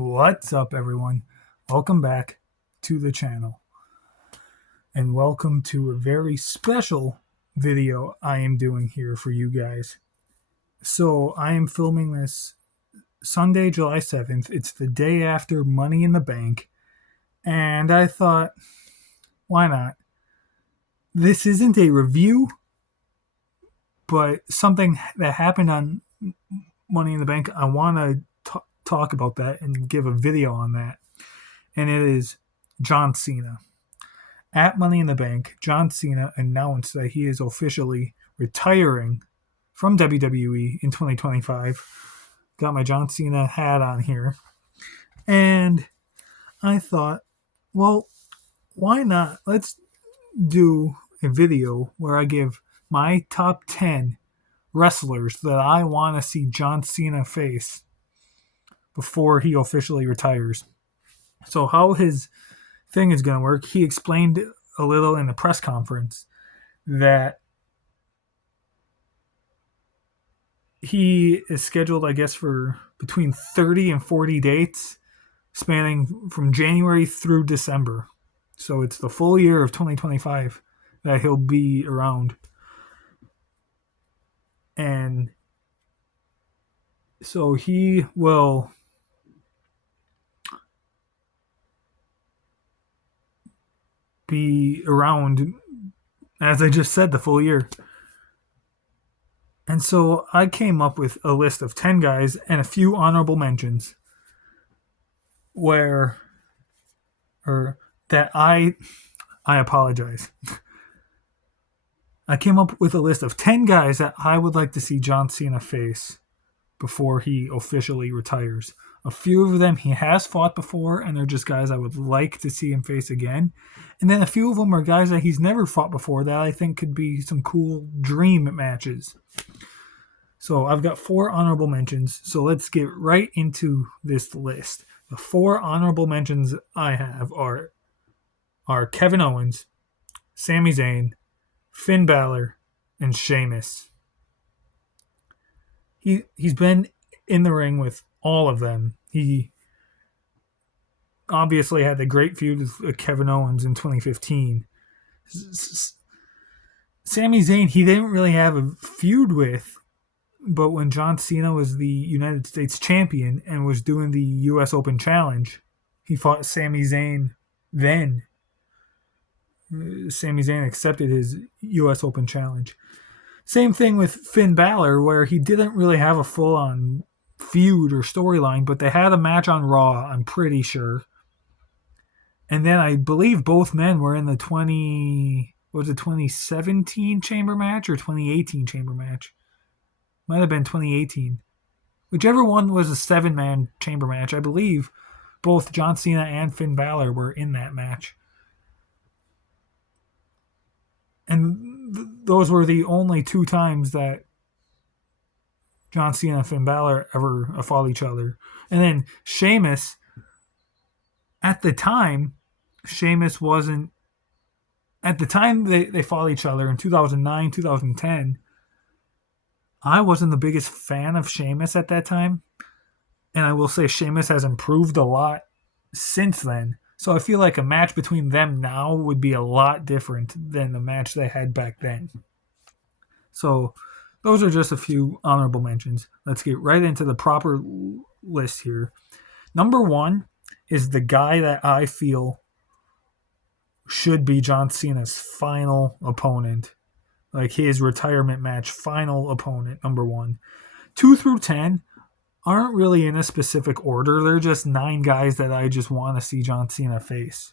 What's up, everyone? Welcome back to the channel, and welcome to a very special video I am doing here for you guys. So, I am filming this Sunday, July 7th. It's the day after Money in the Bank, and I thought, why not? This isn't a review, but something that happened on Money in the Bank. I want to talk about that and give a video on that. And it is John Cena. At Money in the Bank, John Cena announced that he is officially retiring from WWE in 2025. Got my John Cena hat on here. And I thought, well, why not? Let's do a video where I give my top 10 wrestlers that I want to see John Cena face before he officially retires. So how his thing is going to work, he explained a little in the press conference that he is scheduled, I guess, for between 30 and 40 dates spanning from January through December. So it's the full year of 2025 that he'll be around. And so he will be around, as I just said, the full year. And so I came up with a list of 10 guys and a few honorable mentions that I apologize. I came up with a list of 10 guys that I would like to see John Cena face before he officially retires. A few of them he has fought before, and they're just guys I would like to see him face again. And then a few of them are guys that he's never fought before that I think could be some cool dream matches. So I've got 4 honorable mentions. So let's get right into this list. The 4 honorable mentions I have are Kevin Owens, Sami Zayn, Finn Balor, and Sheamus. He's been in the ring with all of them. He obviously had the great feud with Kevin Owens in 2015. Sami Zayn, he didn't really have a feud with, but when John Cena was the United States champion and was doing the U.S. Open Challenge, he fought Sami Zayn then. Sami Zayn accepted his U.S. Open Challenge. Same thing with Finn Balor, where he didn't really have a full-on feud or storyline, but they had a match on Raw, I'm pretty sure. And then I believe both men were in the 2017 chamber match or 2018 chamber match? Might have been 2018. Whichever one was a 7-man chamber match, I believe both John Cena and Finn Balor were in that match. And those were the only 2 times that John Cena and Finn Balor ever fought each other. And then Sheamus, at the time, wasn't... At the time they fought each other in 2009, 2010, I wasn't the biggest fan of Sheamus at that time. And I will say Sheamus has improved a lot since then. So I feel like a match between them now would be a lot different than the match they had back then. So those are just a few honorable mentions. Let's get right into the proper list here. Number 1 is the guy that I feel should be John Cena's final opponent. Like his retirement match, final opponent, number 1. 2 through 10 aren't really in a specific order. They're just 9 guys that I just want to see John Cena face.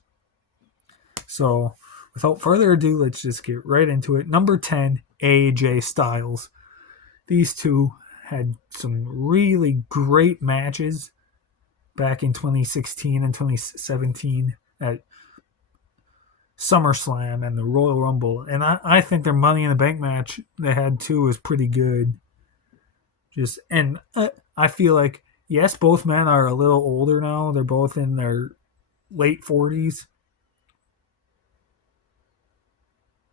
So, without further ado, let's just get right into it. Number 10, AJ Styles. These two had some really great matches back in 2016 and 2017 at SummerSlam and the Royal Rumble. And I think their Money in the Bank match they had too was pretty good. I feel like, yes, both men are a little older now. They're both in their late 40s.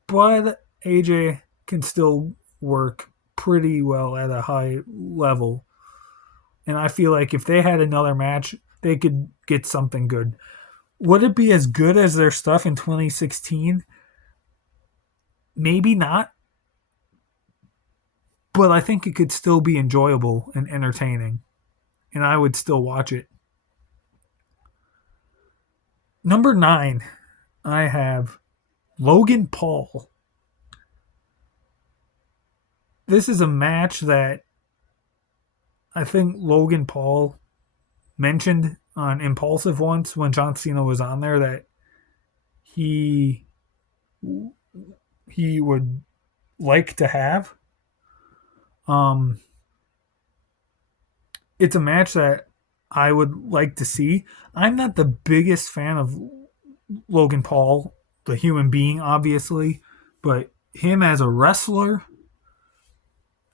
But AJ can still work pretty well at a high level. And I feel like if they had another match, they could get something good. Would it be as good as their stuff in 2016? Maybe not, but I think it could still be enjoyable and entertaining, and I would still watch it. Number 9, I have Logan Paul. This is a match that I think Logan Paul mentioned on Impulsive once when John Cena was on there that he he would like to have. Um, it's a match that I would like to see. I'm not the biggest fan of Logan Paul, the human being, obviously, but him as a wrestler,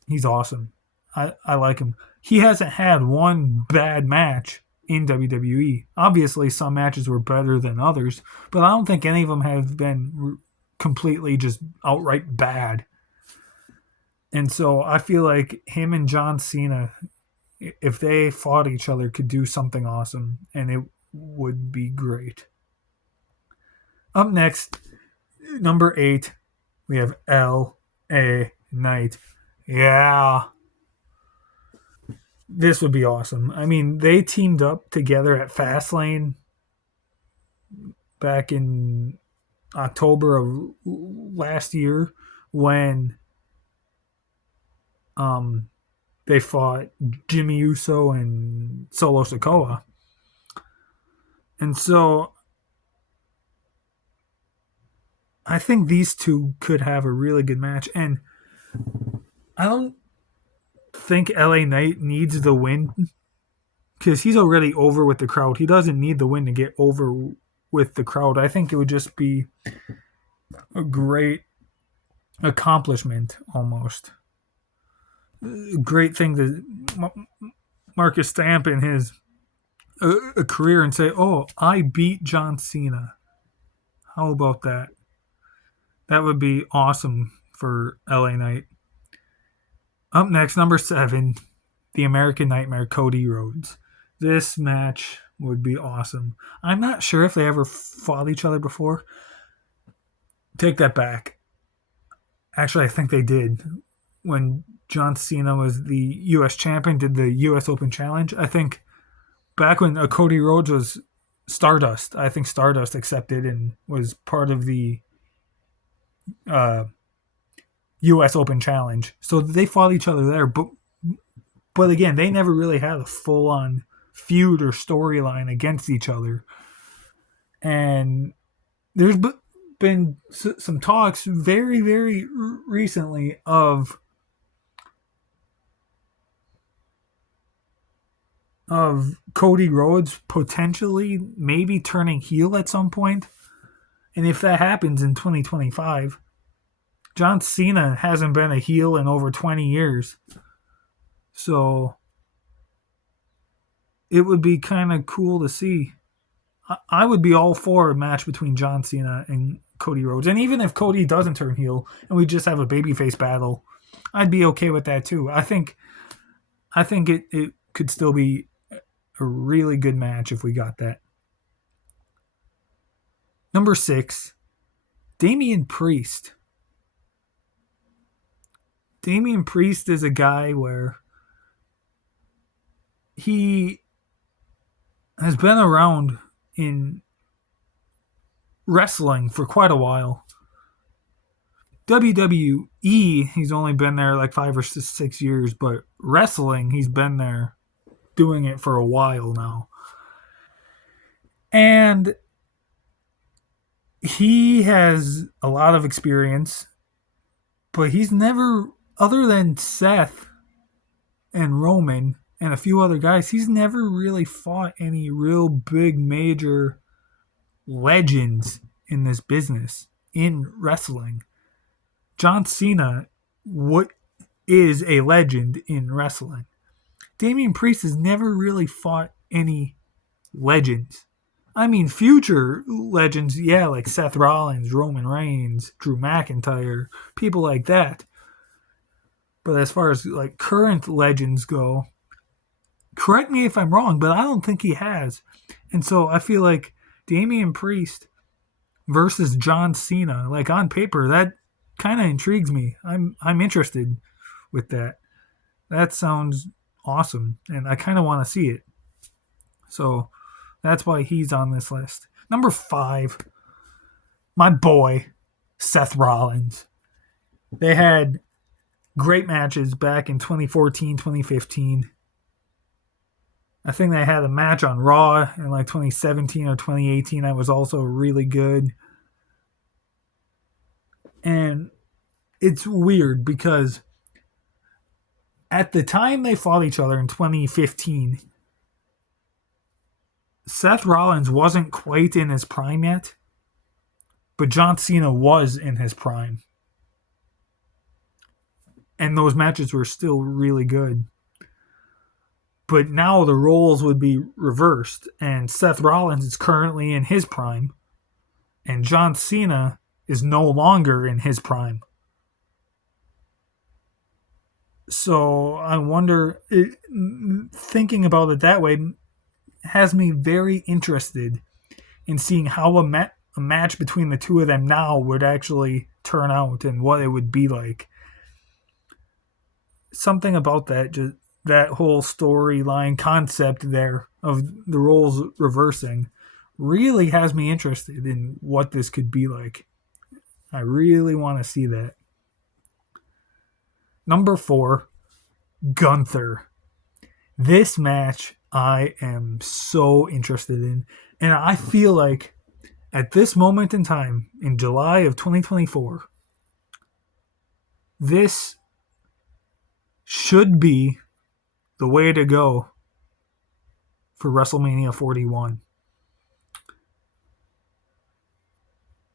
he's awesome. I like him. He hasn't had one bad match in WWE. Obviously, some matches were better than others, but I don't think any of them have been completely just outright bad. And so I feel like him and John Cena, if they fought each other, could do something awesome, and it would be great. Up next, number 8, we have L.A. Knight. Yeah, this would be awesome. I mean, they teamed up together at Fastlane back in October of last year when they fought Jimmy Uso and Solo Sikoa. And so I think these two could have a really good match. And I don't think LA Knight needs the win because he's already over with the crowd. He doesn't need the win to get over with the crowd. I think it would just be a great accomplishment almost. A great thing to mark a stamp in his a career and say, oh, I beat John Cena. How about that? That would be awesome for LA Knight. Up next, number 7, the American Nightmare, Cody Rhodes. This match would be awesome. I'm not sure if they ever fought each other before. Take that back. Actually, I think they did. When John Cena was the U.S. champion, did the U.S. Open Challenge. I think back when Cody Rhodes was Stardust, I think Stardust accepted and was part of the U.S. Open Challenge. So they fought each other there. But again, they never really had a full-on feud or storyline against each other. And there's been some talks very, very recently of Cody Rhodes potentially maybe turning heel at some point. And if that happens in 2025, John Cena hasn't been a heel in over 20 years. So it would be kind of cool to see. I would be all for a match between John Cena and Cody Rhodes. And even if Cody doesn't turn heel and we just have a babyface battle, I'd be okay with that too. I think it could still be a really good match if we got that. Number 6, Damian Priest. Damian Priest is a guy where he has been around in wrestling for quite a while. WWE, he's only been there like 5 or 6 years, but wrestling, he's been there doing it for a while now. And he has a lot of experience, but he's never, other than Seth and Roman and a few other guys, he's never really fought any real big major legends in this business, in wrestling. John Cena is a legend in wrestling. Damian Priest has never really fought any legends. I mean, future legends, yeah, like Seth Rollins, Roman Reigns, Drew McIntyre, people like that. But as far as like current legends go, Correct me if I'm wrong, but I don't think he has. And so I feel like Damian Priest versus John Cena, like on paper, that kind of intrigues me. I'm interested with that. That sounds awesome, and I kind of want to see it. So that's why he's on this list. Number 5, my boy, Seth Rollins. They had great matches back in 2014, 2015. I think they had a match on Raw in like 2017 or 2018 that was also really good. And it's weird because at the time they fought each other in 2015, Seth Rollins wasn't quite in his prime yet, but John Cena was in his prime. And those matches were still really good. But now the roles would be reversed, and Seth Rollins is currently in his prime, and John Cena is no longer in his prime. So I wonder, thinking about it that way has me very interested in seeing how a match between the two of them now would actually turn out and what it would be like. Something about that, just that whole storyline concept there of the roles reversing really has me interested in what this could be like. I really want to see that. Number 4, Gunther. This match I am so interested in, and I feel like at this moment in time, in July of 2024, this should be the way to go for WrestleMania 41.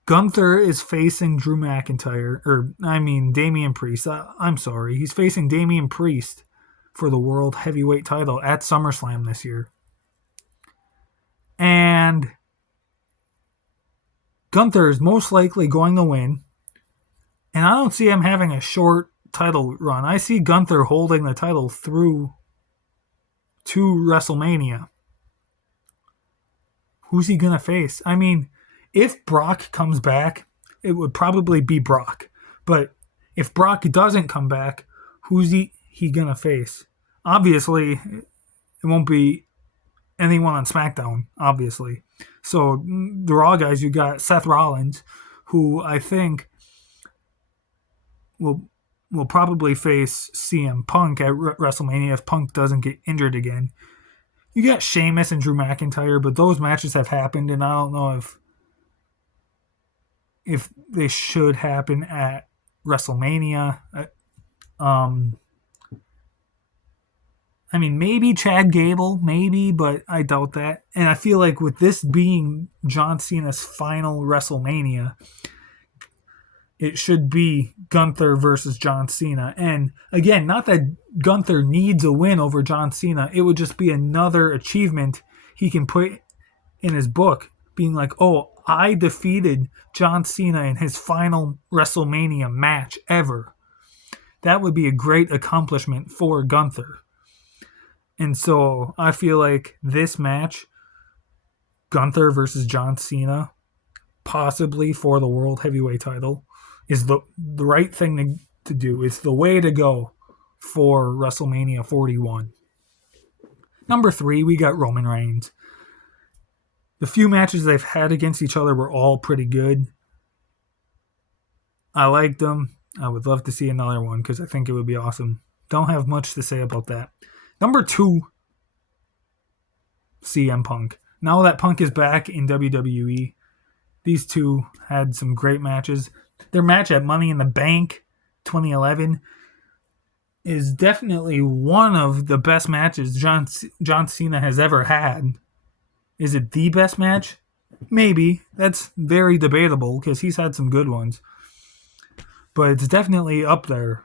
Gunther is facing Drew McIntyre, Damian Priest. I'm sorry. He's facing Damian Priest for the World Heavyweight title at SummerSlam this year. And Gunther is most likely going to win. And I don't see him having a short title run. I see Gunther holding the title through to WrestleMania. Who's he going to face? I mean, if Brock comes back, it would probably be Brock. But if Brock doesn't come back, who's he going to face? Obviously, it won't be anyone on SmackDown, obviously. So the Raw guys, you got Seth Rollins, who I think will probably face CM Punk at WrestleMania if Punk doesn't get injured again. You got Sheamus and Drew McIntyre, but those matches have happened, and I don't know if they should happen at WrestleMania. I mean, maybe Chad Gable, maybe, but I doubt that. And I feel like with this being John Cena's final WrestleMania, it should be Gunther versus John Cena. And again, not that Gunther needs a win over John Cena. It would just be another achievement he can put in his book, being like, oh, I defeated John Cena in his final WrestleMania match ever. That would be a great accomplishment for Gunther. And so I feel like this match, Gunther versus John Cena, possibly for the World Heavyweight title, is the right thing to do. It's the way to go for WrestleMania 41. Number 3, we got Roman Reigns. The few matches they've had against each other were all pretty good. I liked them. I would love to see another one because I think it would be awesome. Don't have much to say about that. Number 2, CM Punk. Now that Punk is back in WWE, these two had some great matches. Their match at Money in the Bank 2011 is definitely one of the best matches John Cena has ever had. Is it the best match? Maybe. That's very debatable because he's had some good ones. But it's definitely up there.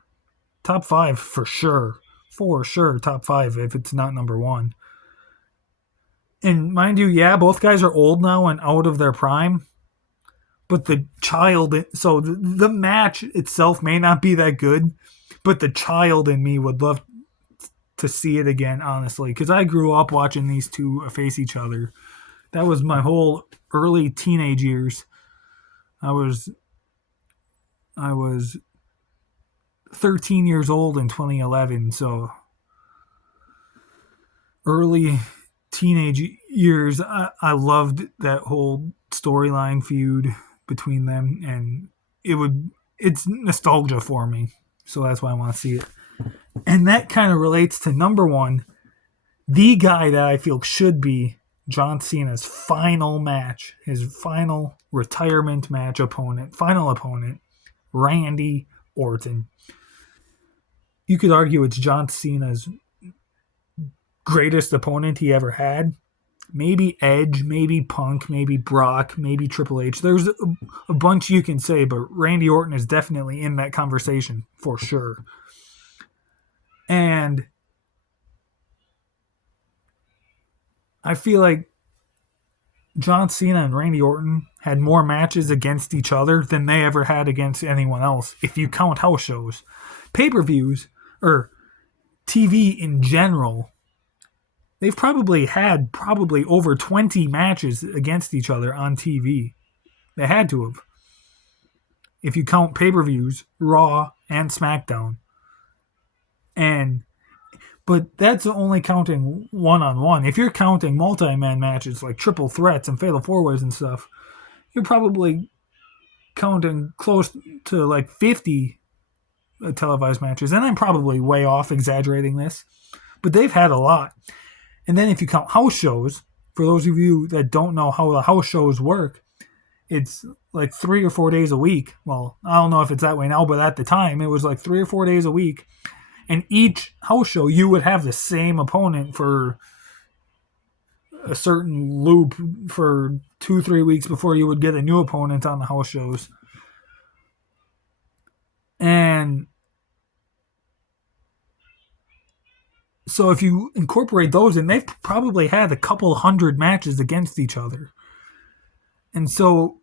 Top 5 for sure. For sure, top 5 if it's not number 1. And mind you, yeah, both guys are old now and out of their prime. But the the match itself may not be that good, but the child in me would love to see it again, honestly, because I grew up watching these two face each other. That was my whole early teenage years. I was I was 13 years old in 2011, so early teenage years. I loved that whole storyline feud between them, and it's nostalgia for me, so that's why I want to see it. And that kind of relates to number one, the guy that I feel should be John Cena's final match, his final retirement match opponent, final opponent, Randy Orton. You could argue it's John Cena's greatest opponent he ever had. Maybe Edge, maybe Punk, maybe Brock, maybe Triple H. There's a bunch you can say, but Randy Orton is definitely in that conversation for sure. And I feel like John Cena and Randy Orton had more matches against each other than they ever had against anyone else, if you count house shows. Pay-per-views, or TV in general, they've probably had over 20 matches against each other on TV. They had to have. If you count pay-per-views, Raw and SmackDown. But that's only counting one-on-one. If you're counting multi-man matches like triple threats and fatal four-ways and stuff, you're probably counting close to like 50 televised matches. And I'm probably way off exaggerating this, but they've had a lot. And then if you count house shows, for those of you that don't know how the house shows work, it's like 3 or 4 days a week. Well, I don't know if it's that way now, but at the time, it was like 3 or 4 days a week. And each house show, you would have the same opponent for a certain loop for 2-3 weeks before you would get a new opponent on the house shows. And so if you incorporate those in, they've probably had a couple hundred matches against each other. And so,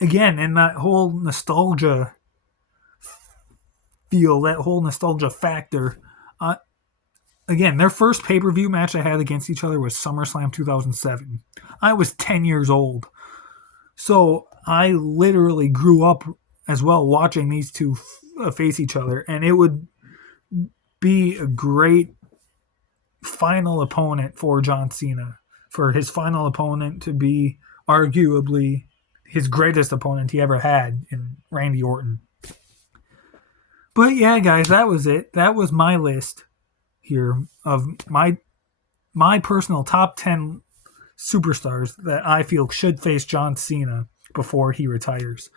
again, in that whole nostalgia feel, that whole nostalgia factor, again, their first pay-per-view match they had against each other was SummerSlam 2007. I was 10 years old. So I literally grew up as well watching these two face each other, and it would be a great final opponent for John Cena, for his final opponent to be arguably his greatest opponent he ever had in Randy Orton. But yeah, guys, that was it. That was my list here of my personal top 10 superstars that I feel should face John Cena before he retires.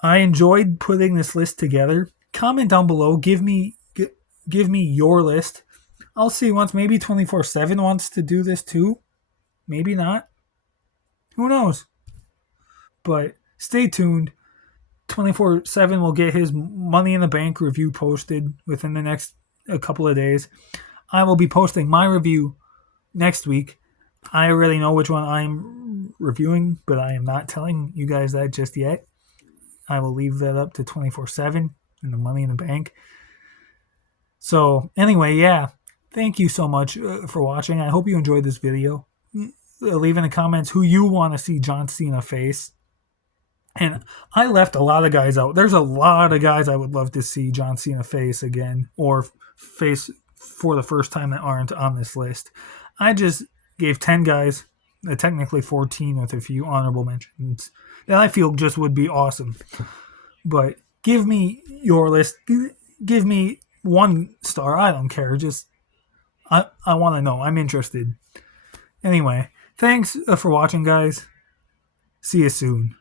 I enjoyed putting this list together. Comment down below. Give me your list. I'll see once. Maybe 24/7 wants to do this too. Maybe not. Who knows? But stay tuned. 24/7 will get his Money in the Bank review posted within the next a couple of days. I will be posting my review next week. I already know which one I'm reviewing, but I am not telling you guys that just yet. I will leave that up to 24/7 and the Money in the Bank. So anyway, yeah, thank you so much for watching. I hope you enjoyed this video. Leave in the comments who you want to see John Cena face. And I left a lot of guys out. There's a lot of guys I would love to see John Cena face again, or face for the first time that aren't on this list. I just gave 10 guys, technically 14 with a few honorable mentions, that I feel just would be awesome. But give me your list. Give me 1 star. I don't care. Just, I want to know. I'm interested. Anyway, thanks for watching, guys. See you soon.